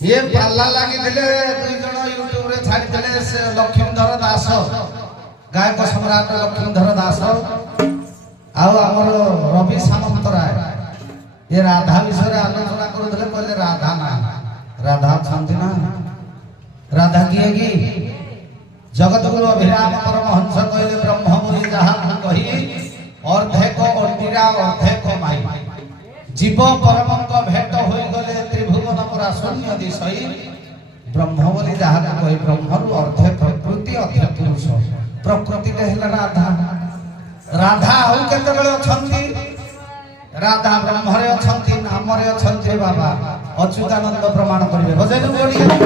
ये पाला लगी दुई जन यूट्यूब रे छाड़ी लक्ष्मीधर दास गायक सम्राट लक्ष्मीधर दास आमर रवि सामंतराय ये राधा विषय आलोचना करुले कहले राधा ना राधा अच्छा ना राधा किए कि जगत गुरु अभिराम परमहंस कहले ब्रह्म मुनि जहाँ कही अर्धे को अंडीरा अर्धे को माई जीव परमंक भेट हो गले त्रिभुवन पुरा शून्य दिशई ब्रह्म बोली जहाँ कही ब्रह्मरु अर्धे प्रकृति अर्धे पुरुष प्रकृति कहला राधा राधा हूँ केतबेले अछंती राधा ब्रह्मरे अछंती नामरे अछंती बाबा अच्युतानंद प्रमाण करिवे भजन